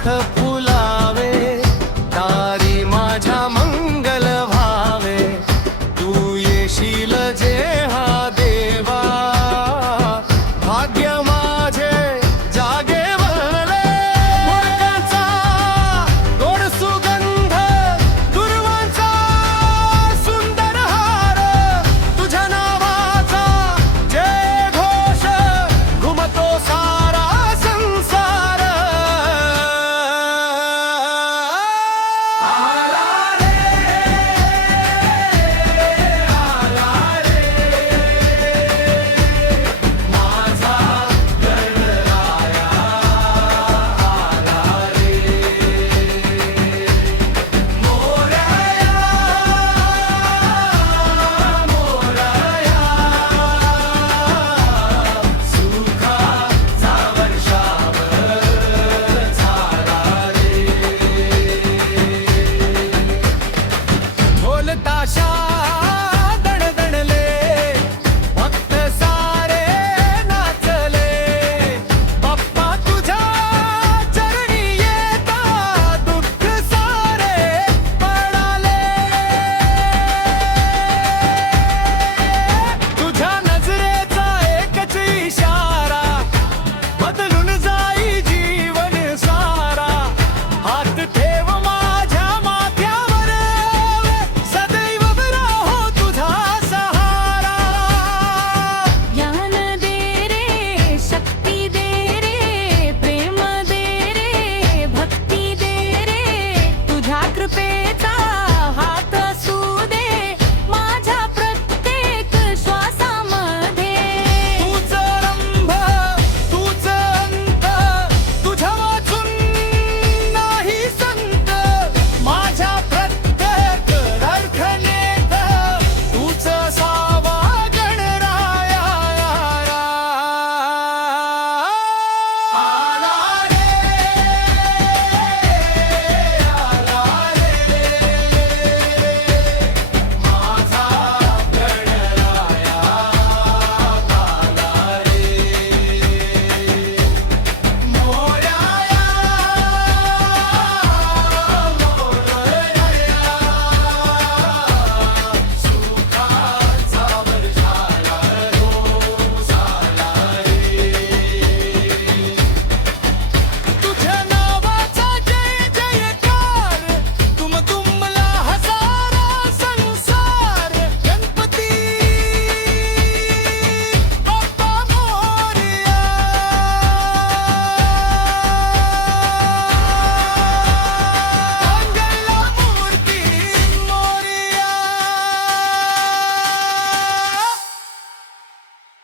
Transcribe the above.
सुख फुलावे, दारी माझ्या मंगल व्हावे, तू येशील जेव्हा देवा, भाग्य माझे जागे वळले. मुळकांचा गोड सुगंध, दुर्वांचा सुंदर हार, तुझ्या नावाचा जय घोष घुमतो सारा संसार. आला रे माझा गणराया, आला रे मोरया मोरया, सुखाचा वर्षाव झाला रे. ढोल ताशा